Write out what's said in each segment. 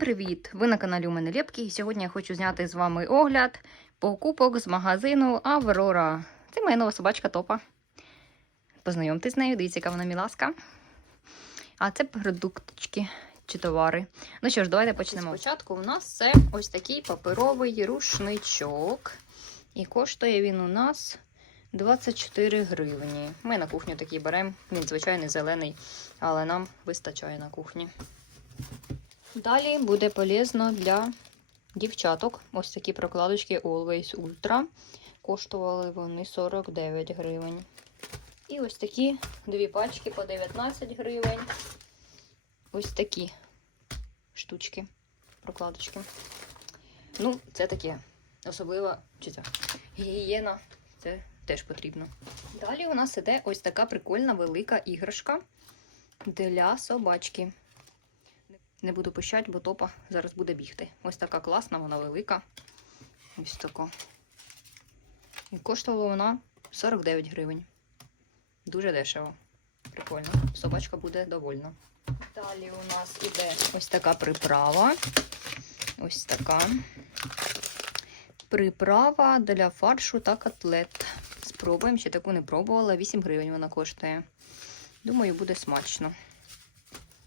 Привіт! Ви на каналі у мене Лєпки, і сьогодні я хочу зняти з вами огляд покупок з магазину Аврора. Це моя нова собачка Топа. Познайомтесь з нею, дивіться, яка вона міласка. А це продукточки чи товари. Ну що ж, давайте почнемо. Спочатку у нас це ось такий паперовий рушничок. І коштує він у нас 24 гривні. Ми на кухню такий беремо. Він звичайний зелений, але нам вистачає на кухні. Далі буде полезно для дівчаток. Ось такі прокладочки Always Ultra. Коштували вони 49 гривень. І ось такі дві пачки по 19 гривень. Ось такі штучки, прокладочки. Ну, це таке. Особливо чи це гігієна. Це теж потрібно. Далі у нас іде ось така прикольна велика іграшка для собачки. Не буду пищати, бо топа зараз буде бігти. Ось така класна, вона велика. Ось така. І коштувала вона 49 гривень. Дуже дешево. Прикольно. Собачка буде довольна. Далі у нас іде ось така приправа. Ось така. Приправа для фаршу та котлет. Спробуємо, ще таку не пробувала. 8 гривень вона коштує. Думаю, буде смачно.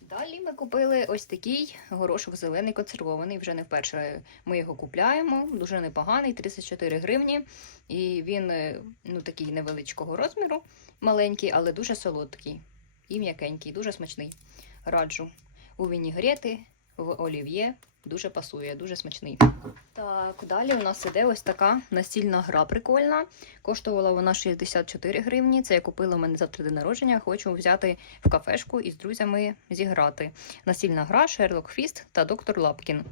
Далі ми купили ось такий горошок зелений консервований. Вже не вперше ми його купляємо. Дуже непоганий, 34 гривні. І він е, ну, такий невеличкого розміру, маленький, але дуже солодкий і м'якенький, дуже смачний. Раджу. У вінігрети, в олів'є дуже пасує, дуже смачний. Так, далі у нас іде ось така настільна гра прикольна. Коштувала вона 64 гривні. Це я купила у мене завтра день народження. Хочу взяти в кафешку і з друзями зіграти. Настільна гра Шерлок Фіст та Доктор Лапкін.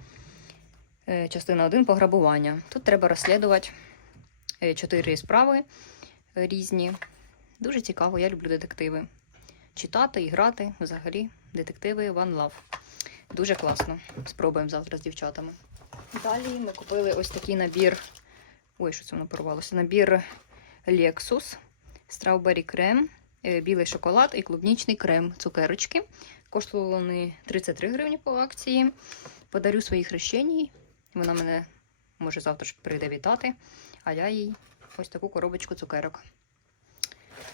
Е, Частина 1 пограбування. Тут треба розслідувати е, чотири справи різні. Дуже цікаво, я люблю детективи. Читати і грати взагалі детективи One Love. Дуже класно. Спробуємо завтра з дівчатами. Далі ми купили ось такий набір. Ой, що це воно порвалося? Набір Lexus, Strawberry крем, білий шоколад і клубнічний крем, цукерочки. Коштували вони 33 гривні по акції. Подарю своїй хрещеній. Вона мене може завтра прийде вітати, а я їй ось таку коробочку цукерок.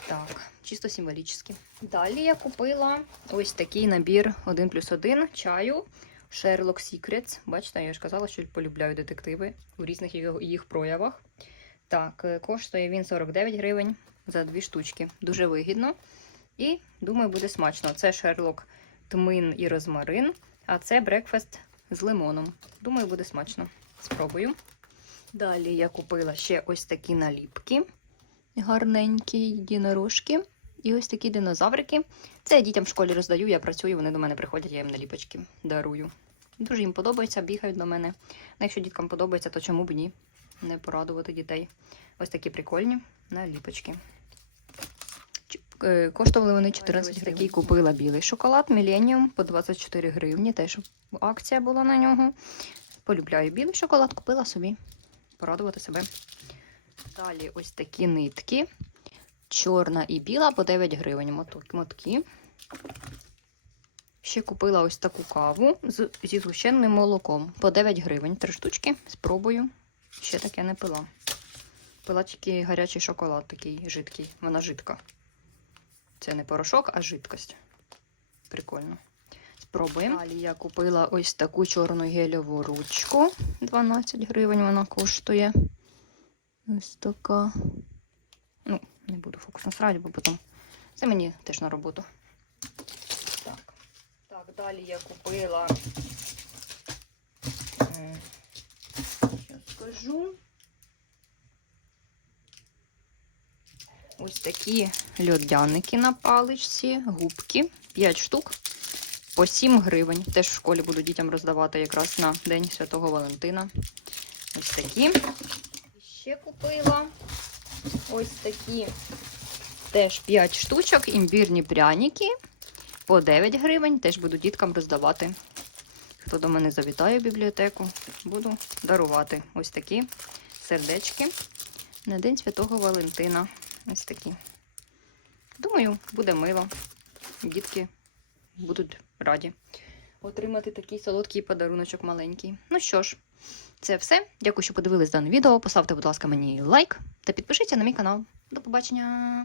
Так, чисто символічно. Далі я купила ось такий набір 1 плюс 1 чаю Sherlock Secrets. Бачите, я ж казала, що полюбляю детективи у різних їх проявах. Так, е, коштує він 49 гривень за дві штучки. Дуже вигідно. І думаю, буде смачно. Це Sherlock тмин і розмарин, а це брекфаст з лимоном. Думаю, буде смачно. Спробую. Далі я купила ще ось такі наліпки. Гарненькі єдинорожки. І ось такі динозаврики. Це я дітям в школі роздаю, я працюю, вони до мене приходять, я їм наліпочки дарую. Дуже їм подобається, бігають до мене. Ну, якщо діткам подобається, то чому б ні? Не порадувати дітей. Ось такі прикольні наліпочки. Е, Коштували вони 14 гривень. Такий купила білий шоколад Millennium по 24 гривні. Теж акція була на нього. Полюбляю білий шоколад, купила собі. Порадувати себе. Далі ось такі нитки. Чорна і біла по 9 гривень мотки. Ще купила ось таку каву зі згущеним молоком по 9 гривень. Три штучки. Спробую. Ще таке не пила. Пила тільки гарячий шоколад, такий жидкий. Вона жидка. Це не порошок, а жидкость. Прикольно. Спробуємо. Далі я купила ось таку чорну гелеву ручку. 12 гривень вона коштує. Ось така. Ну, не буду фокус насрати, бо потім це мені теж на роботу. Так. Так, далі я купила. Що скажу? Ось такі льодяники на паличці, губки, 5 штук по 7 гривень. Теж в школі буду дітям роздавати якраз на День Святого Валентина. Ось такі. Ще купила ось такі теж 5 штучок, імбірні пряники по 9 гривень. Теж буду діткам роздавати. Хто до мене завітає в бібліотеку, буду дарувати ось такі сердечки на День Святого Валентина. Ось такі. Думаю, буде мило. Дітки будуть раді. Отримати такий солодкий подаруночок маленький. Ну що ж, це все. Дякую, що подивились дане відео. Поставте, будь ласка, мені лайк та підпишіться на мій канал. До побачення!